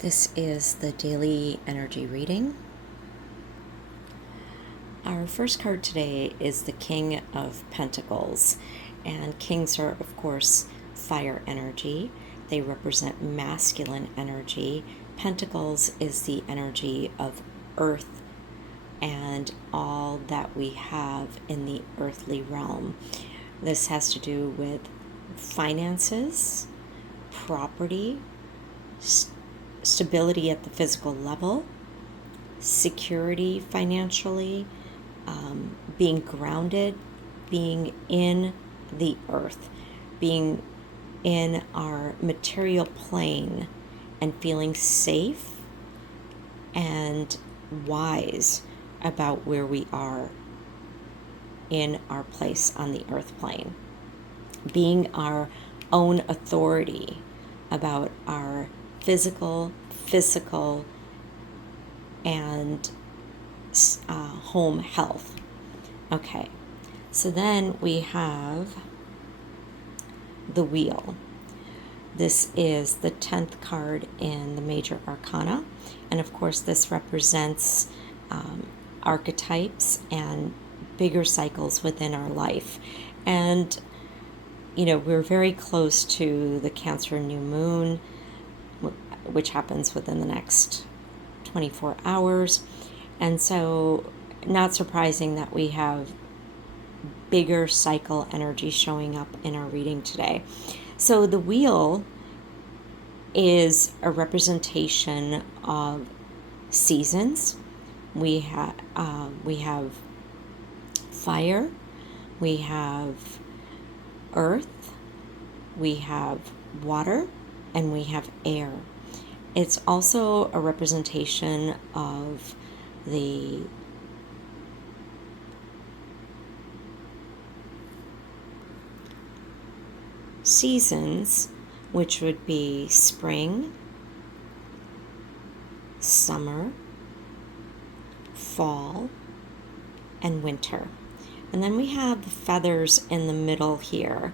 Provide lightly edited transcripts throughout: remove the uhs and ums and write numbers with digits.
This is the daily energy reading. Our first card today is the King of Pentacles, and kings are, of course, fire energy. They represent masculine energy. Pentacles is the energy of earth and all that we have in the earthly realm. This has to do with finances, property, stability at the physical level, security financially, being grounded, being in the earth, being in our material plane, and feeling safe and wise about where we are in our place on the earth plane. Being our own authority about our physical, and home health. Okay, so then we have the Wheel. This is the 10th card in the Major Arcana, and of course this represents archetypes and bigger cycles within our life. And we're very close to the Cancer new moon, which happens within the next 24 hours. And so not surprising that we have bigger cycle energy showing up in our reading today. So the Wheel is a representation of seasons. We have fire, we have earth, we have water, and we have air. It's also a representation of the seasons, which would be spring, summer, fall, and winter. And then we have the feathers in the middle here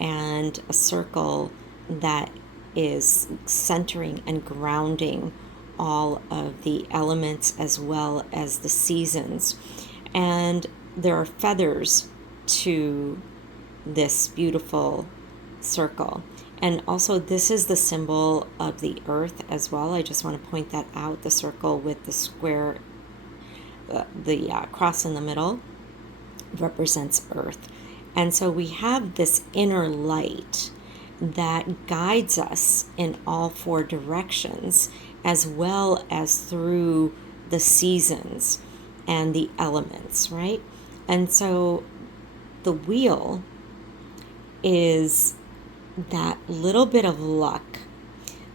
and a circle that is centering and grounding all of the elements as well as the seasons. And there are feathers to this beautiful circle. And also this is the symbol of the earth as well. I just want to point that out, the circle with the square, the cross in the middle represents earth. And so we have this inner light that guides us in all four directions, as well as through the seasons and the elements, right? And so the Wheel is that little bit of luck.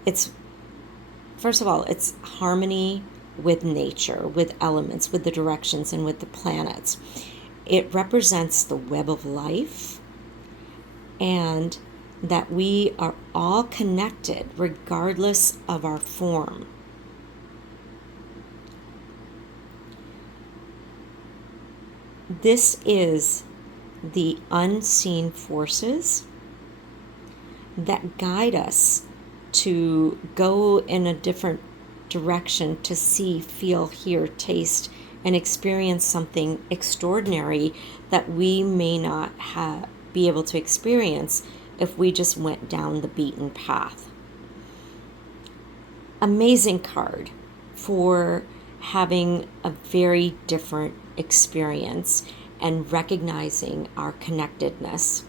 It's, first of all, it's harmony with nature, with elements, with the directions, and with the planets. It represents the web of life, and that we are all connected regardless of our form. This is the unseen forces that guide us to go in a different direction, to see, feel, hear, taste, and experience something extraordinary that we may not be able to experience if we just went down the beaten path. Amazing card for having a very different experience and recognizing our connectedness.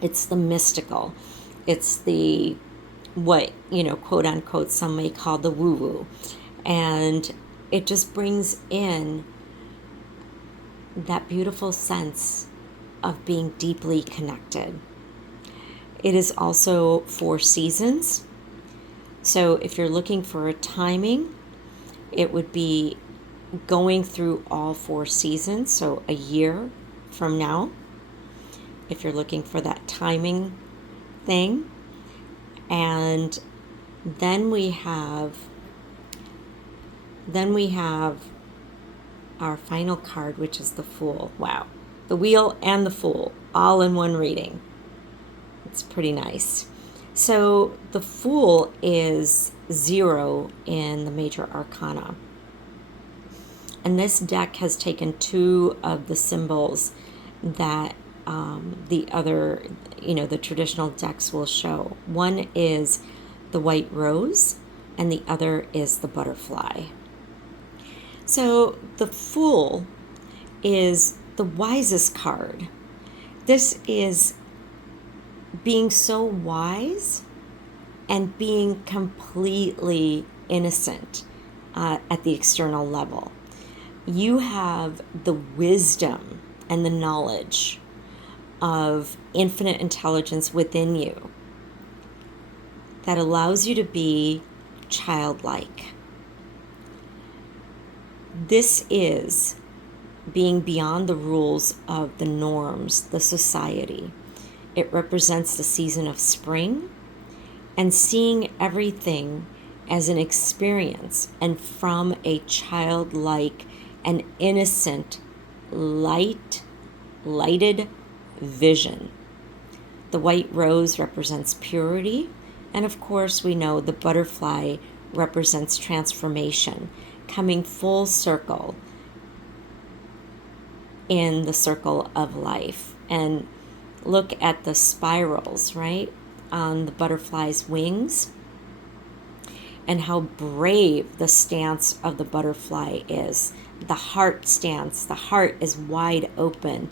It's the mystical. It's the, what, quote unquote, some may call the woo-woo. And it just brings in that beautiful sense of being deeply connected. It is also 4 seasons. So if you're looking for a timing, it would be going through all 4 seasons, so a year from now, if you're looking for that timing thing. And then we have our final card, which is the Fool. Wow. The Wheel and the Fool all in one reading. It's pretty nice. So the Fool is 0 in the major arcana. And this deck has taken 2 of the symbols that the other, the traditional decks will show. One is the white rose, and the other is the butterfly. So the Fool is the wisest card. This is being so wise and being completely innocent at the external level. You have the wisdom and the knowledge of infinite intelligence within you that allows you to be childlike. This is being beyond the rules of the norms, the society. It represents the season of spring and seeing everything as an experience and from a childlike and innocent, lighted vision. The white rose represents purity, and of course we know the butterfly represents transformation, coming full circle in the circle of life. And look at the spirals, right, on the butterfly's wings, and how brave the stance of the butterfly is. The heart stance, the heart is wide open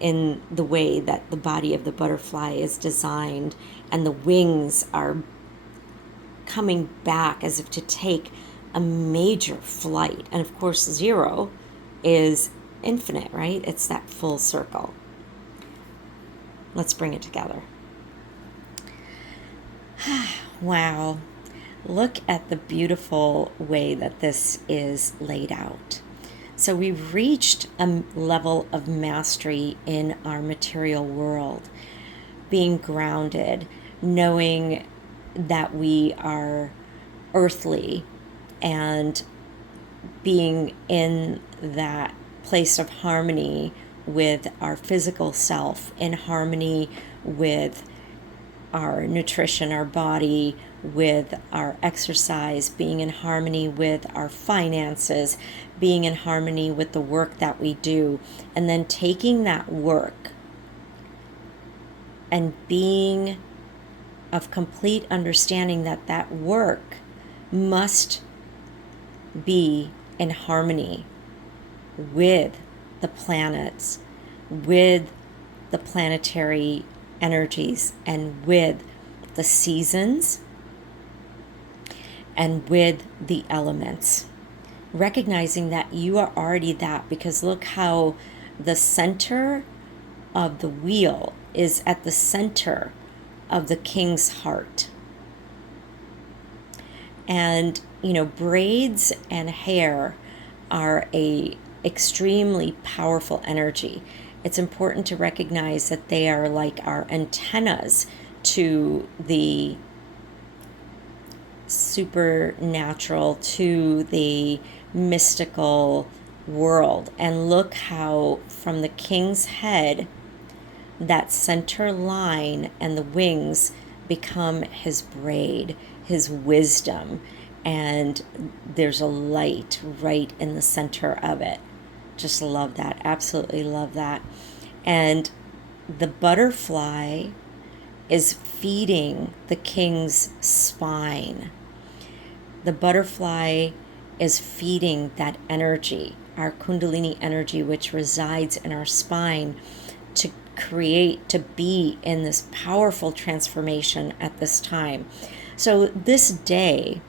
in the way that the body of the butterfly is designed, and the wings are coming back as if to take a major flight. And of course, 0 is infinite, right? It's that full circle. Let's bring it together. Wow. Look at the beautiful way that this is laid out. So we've reached a level of mastery in our material world, being grounded, knowing that we are earthly, and being in that place of harmony with our physical self, in harmony with our nutrition, our body, with our exercise, being in harmony with our finances, being in harmony with the work that we do, and then taking that work and being of complete understanding that that work must be in harmony with the planets, with the planetary energies, and with the seasons, and with the elements. Recognizing that you are already that, because look how the center of the wheel is at the center of the king's heart. And braids and hair are a extremely powerful energy. It's important to recognize that they are like our antennas to the supernatural, to the mystical world. And look how from the king's head, that center line and the wings become his braid, his wisdom, and there's a light right in the center of it. Just love that. Absolutely love that. And the butterfly is feeding the king's spine. The butterfly is feeding that energy, our Kundalini energy, which resides in our spine, to create, to be in this powerful transformation at this time. So this day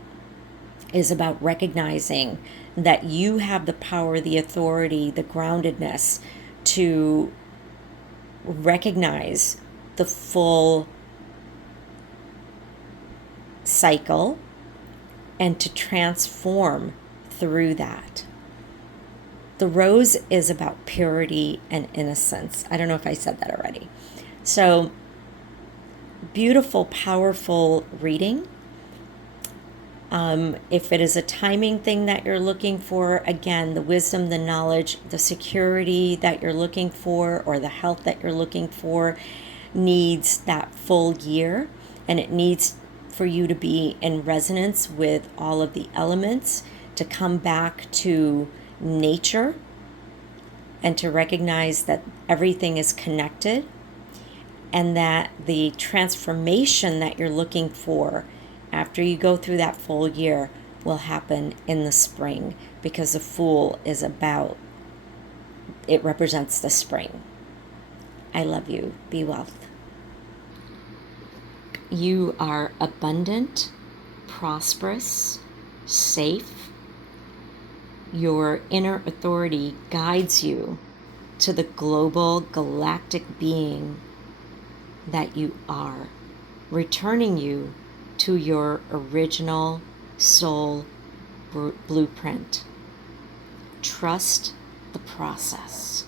is about recognizing that you have the power, the authority, the groundedness to recognize the full cycle and to transform through that. The rose is about purity and innocence. I don't know if I said that already. So, beautiful, powerful reading. If it is a timing thing that you're looking for, again, the wisdom, the knowledge, the security that you're looking for, or the health that you're looking for, needs that full year. and it needs for you to be in resonance with all of the elements, to come back to nature and to recognize that everything is connected, and that the transformation that you're looking for after you go through that full year will happen in the spring, because the Fool is about, it represents the spring. I love you. Be wealth. You are abundant, prosperous, safe. Your inner authority guides you to the global galactic being that you are, returning you to your original soul blueprint. Trust the process.